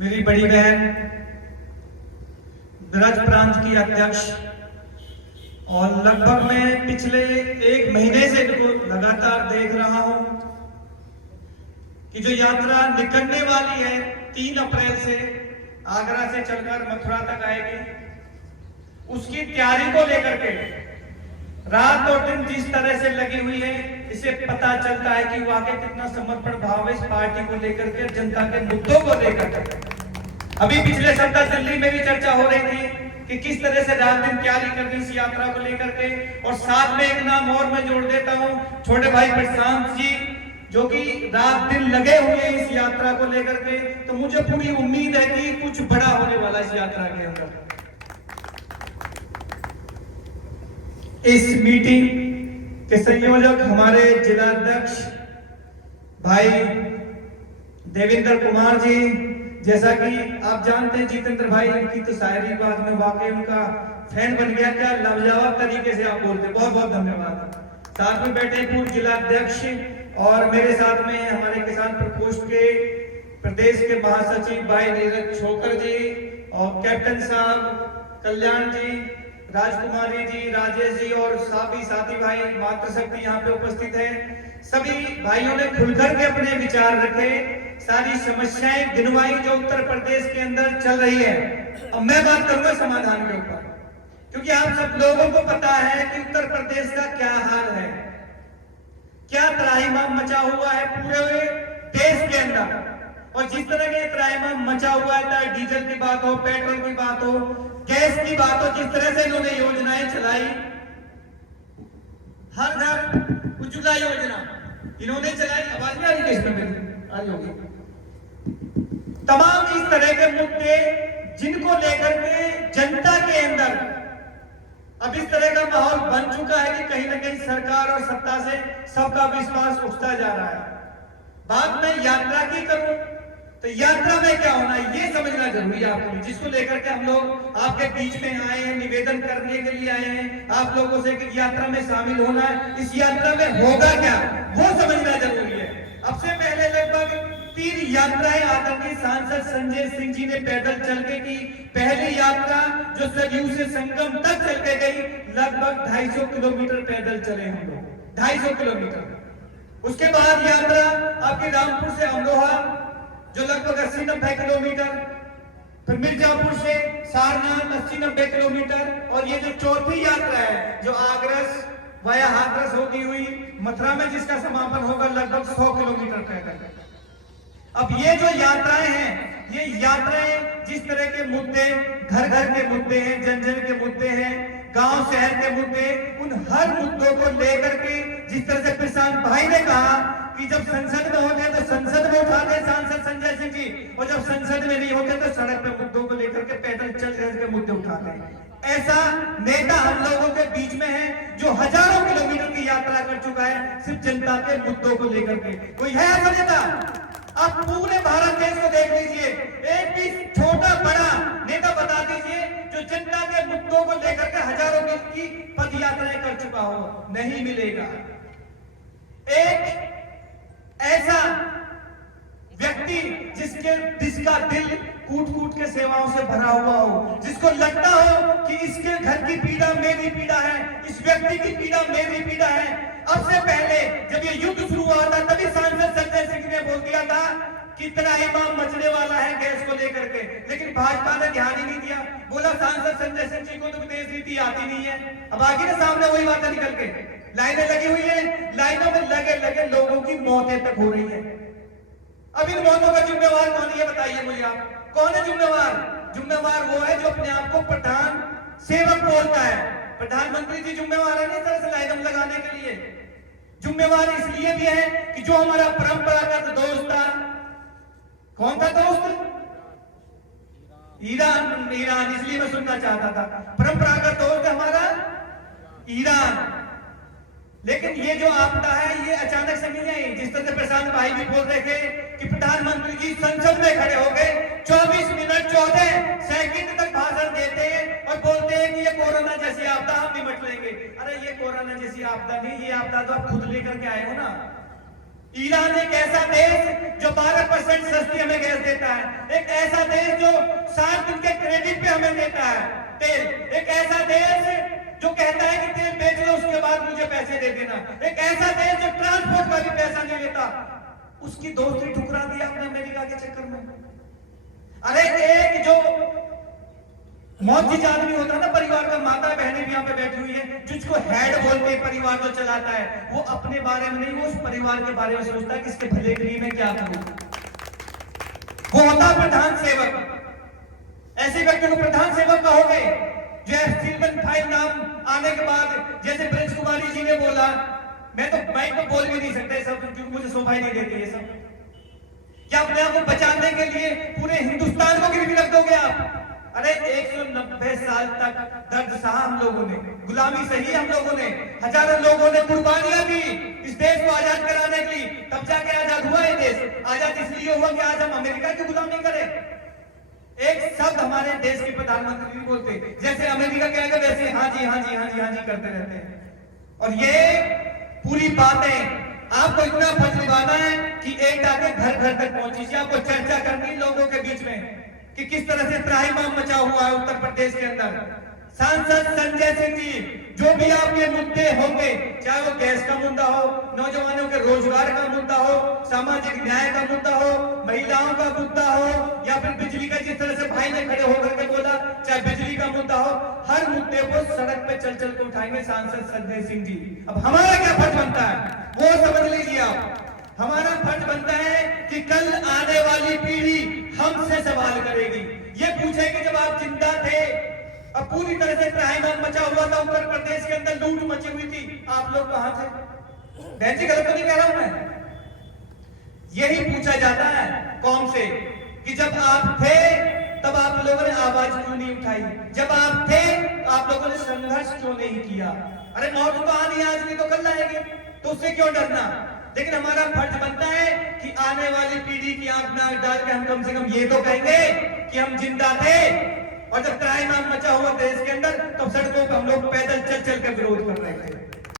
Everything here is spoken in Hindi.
मेरी बड़ी बहन, ब्रज प्रांत की अध्यक्ष, और लगभग मैं पिछले 1 महीने से इनको लगातार देख रहा हूं कि जो यात्रा निकलने वाली है 3 अप्रैल से आगरा से चलकर मथुरा तक आएगी, उसकी तैयारी को लेकर के रात और दिन जिस तरह से लगी हुई है, इससे पता चलता है कि वाकई कितना समर्पण भाव है इस पार्टी को लेकर के, जनता के मुद्दों को लेकर के। अभी पिछले सप्ताह दिल्ली में भी चर्चा हो रही थी कि किस तरह से रात दिन तैयारी कर रही इस यात्रा को लेकर के। और साथ में एक नाम और मैं जोड़ देता हूं, छोटे भाई प्रशांत जी, जो कि रात दिन लगे हुए हैं इस यात्रा को लेकर के। तो मुझे पूरी उम्मीद है कि कुछ बड़ा होने वाला इस यात्रा के अंदर। इस मीटिंग के संयोजक हमारे जिला अध्यक्ष भाई देवेंद्र कुमार जी, जैसा कि आप जानते हैं जितेंद्र भाई की तो शायरी बात में वाकई उनका फैन बन गया, क्या लाजवाब तरीके से आप बोलते, बहुत बहुत धन्यवाद। साथ में बैठे पूर्व जिला अध्यक्ष और मेरे साथ में हमारे किसान प्रकोष्ठ के प्रदेश के महासचिव भाई नीरज छोकर जी और कैप्टन साहब कल्याण जी, राजकुमारी जी, राजेश जी और सभी साथी भाई मातृशक्ति यहाँ पे उपस्थित है। सभी भाइयों ने खुलकर के अपने विचार रखे, सारी समस्याएं गिनवाई जो उत्तर प्रदेश के अंदर चल रही है। अब मैं बात करूंगा समाधान के ऊपर, क्योंकि आप सब लोगों को पता है कि उत्तर प्रदेश का क्या हाल है, क्या त्राहिमाम मचा हुआ है पूरे देश के अंदर। और जिस तरह के त्राहिमाम मचा हुआ है, चाहे डीजल की बात हो, पेट्रोल की बात हो, गैस की बात हो, जिस तरह से इन्होंने योजनाएं चलाई, हर घर उज्ज्वला योजना इन्होंने चलाई, आवाज नहीं आ रही किसमें मेरी आज होगी, तमाम इस तरह के मुद्दे जिनको लेकर के जनता के अंदर अब इस तरह का माहौल बन चुका है कि कहीं ना कहीं सरकार और सत्ता से सबका विश्वास उठता जा रहा है। बात मैं यात्रा की करूं तो यात्रा में क्या होना है ये समझना जरूरी है आपको, जिसको लेकर के हम लोग आपके बीच में आए हैं, निवेदन करने के लिए आए हैं आप लोगों से कि यात्रा में शामिल होना है। इस यात्रा में होगा क्या वो समझना जरूरी है। अब से पहले लगभग 3 यात्राएं आदरणीय सांसद संजय सिंह जी ने पैदल चल के की। पहली यात्रा जो सरयू से संगम तक चल के गई, लगभग 250 किलोमीटर पैदल चले हम लोग, 250 किलोमीटर। उसके बाद यात्रा आपके रामपुर से अमरोहा जो लगभग 80-90 किलोमीटर, फिर मिर्जापुर से सारनाथ 80-90 किलोमीटर, और ये जो चौथी यात्रा है जो आगरस वाया हाथरस होती हुई मथुरा में जिसका समापन होगा, लगभग 100 किलोमीटर पैदल। अब ये जो यात्राएं हैं, ये यात्राएं जिस तरह के मुद्दे, घर घर के मुद्दे हैं, जन जन के मुद्दे हैं, गांव शहर के मुद्दे, उन हर मुद्दों को लेकर के जिस तरह से प्रशांत भाई ने कहा कि जब संसद में होते हैं तो संसद में उठाते हैं सांसद संजय सिंह जी, और जब संसद में नहीं होते तो सड़क पे मुद्दों को लेकर के पैदल चल के मुद्दे उठाते हैं। ऐसा नेता हम लोगों के बीच में है जो हजारों किलोमीटर की यात्रा कर चुका है सिर्फ जनता के मुद्दों को लेकर के। कोई है ऐसा नेता? आप पूरे भारत देश को देख लीजिए, एक भी छोटा बड़ा नेता बता दीजिए जो जनता के मुद्दों को लेकर के हजारों की पद यात्राएं कर चुका हो, नहीं मिलेगा। एक ऐसा व्यक्ति जिसका दिल कूट कूट के सेवाओं से भरा हुआ हो, जिसको लगता हो कि इसके घर की पीड़ा मेरी पीड़ा है, इस व्यक्ति की पीड़ा मेरी पीड़ा है। अब से पहले जब ये युद्ध शुरू हुआ था तभी सांसद संजय सिंह ने बोल दिया था कि इतना इमाम मचने वाला है गैस को लेकर के, लेकिन भाजपा ने ध्यान ही नहीं दिया। बोला सांसद संजय सिंह जी को तो विदेश नीति आती नहीं है। अब आगे ना सामने वही बातें निकल के, लाइनें लगी हुई है, लाइनों में लगे लगे लोगों की मौतें तक हो रही है। अब इन मौतों का जिम्मेवार कौन है बताइए मुझे आप, कौन है जिम्मेवार? जिम्मेवार वो है जो अपने आप को प्रधान सेवक बोलता है। प्रधानमंत्री जी जिम्मेवार है नहीं तरह से लाइन लगाने के लिए, जिम्मेवार इसलिए भी है कि जो हमारा परंपरागत दोस्त था, कौन था दोस्त? ईरान, इसलिए मैं सुनना चाहता था। परंपरागत दोस्त हमारा ईरान, लेकिन ये जो आपदा है ये अचानक से नहीं आई। जिस तरह से प्रशांत भाई भी बोल रहे थे कि प्रधानमंत्री जी संसद में खड़े हो गए, 24 मिनट 14 सेकंड तक भाषण देते हैं और बोलते हैं कि ये कोरोना जैसी आपदा हम निपट लेंगे। अरे ये कोरोना जैसी आपदा नहीं, ये आपदा तो आप खुद लेकर के आए हो ना। ईरान एक ऐसा देश जो 12% सस्ती हमें गैस देता है, एक ऐसा देश 60 दिन के क्रेडिट पे हमें देता है तेल। एक ऐसा देश जो कहता है कि तेल बेच लो उसके बाद मुझे पैसे दे देना। एक ऐसा देश जो ट्रांसपोर्ट का भी पैसा नहीं लेता, उसकी दोस्ती ठुकरा दिया आपने अमेरिका के चक्कर में। अरे एक जो मौजी आदमी होता है ना परिवार का, माता बहनें भी यहाँ पे बैठी हुई है, जिसको हेड बोलते परिवार को चलाता है, वो अपने बारे में नहीं, वो उस परिवार के बारे में सोचता है कि इसके भले के लिए मैं क्या करूं। वो होता है प्रधान सेवक। ऐसे व्यक्ति को प्रधान सेवक कहोगे जो स्टीवन फाइल नाम आने के बाद, जैसे ब्रज कुमारी जी ने बोला, मैं तो माइक में बोल भी नहीं सकता सब, क्योंकि मुझे शोभा ही नहीं देती ये सब। क्या अपने आप को बचाने के लिए पूरे हिंदुस्तान को गिरवी रख दोगे आप? अरे 190 साल तक दर्द सहा हम लोगों ने, गुलामी सही हम लोगों ने, हजारों लोगों ने कुर्बानियां दी इस देश को आजाद कराने के लिए, तब जाके आजाद हुआ ये देश। आजाद इसलिए हुआ कि आज हम अमेरिका की गुलामी करें। एक शब्द हमारे देश के प्रधानमंत्री नहीं बोलते, जैसे अमेरिका कहेगा वैसे हाँ जी हाँ जी हाँ जी हाँ जी करते रहते हैं। और ये पूरी बातें आपको इतना फर्ज निभाना है कि एक आके घर घर तक पहुंची। आपको चर्चा करनी लोगों के बीच में कि किस तरह से त्राहिमाम मचा हुआ है उत्तर प्रदेश के अंदर। सांसद संजय सिंह जी, जो भी आपके मुद्दे होंगे, चाहे वो गैस का मुद्दा हो, नौजवानों के रोजगार का मुद्दा हो, सामाजिक न्याय का मुद्दा हो, महिलाओं का मुद्दा हो, या फिर बिजली का, जिस तरह से भाई ने खड़े होकर के बोला, चाहे बिजली का मुद्दा हो, हर मुद्दे को सड़क पे चल चल के उठाएंगे सांसद संजय सिंह जी। अब हमारा क्या फर्ज बनता है वो समझ लीजिए आप। हमारा फर्ज बनता है कि कल आने वाली पीढ़ी हमसे सवाल करेगी, ये पूछेगी जब आप जिंदा थे, अब पूरी तरह से त्राहिमाम मचा हुआ था, उत्तर प्रदेश के अंदर लूट मची हुई थी, आप लोग कहां थे? बहन जी गलत तो नहीं कह रहा हूं मैं? यही पूछा जाता है कौम से कि जब आप थे तब आप लोगों ने आवाज क्यों नहीं उठाई? जब आप थे आप लोगों ने संघर्ष क्यों नहीं किया? अरे मौत तो आनी आज नहीं तो कल आएगी, तो उससे क्यों डरना? लेकिन हमारा फर्ज बनता है कि आने वाली पीढ़ी की आंख में आंख डाल के हम कम से कम ये तो कहेंगे कि हम जिंदा थे, और जब त्राहिमाम मचा हुआ देश के अंदर, तब सड़कों पर हम लोग पैदल चल चल कर विरोध कर रहे थे।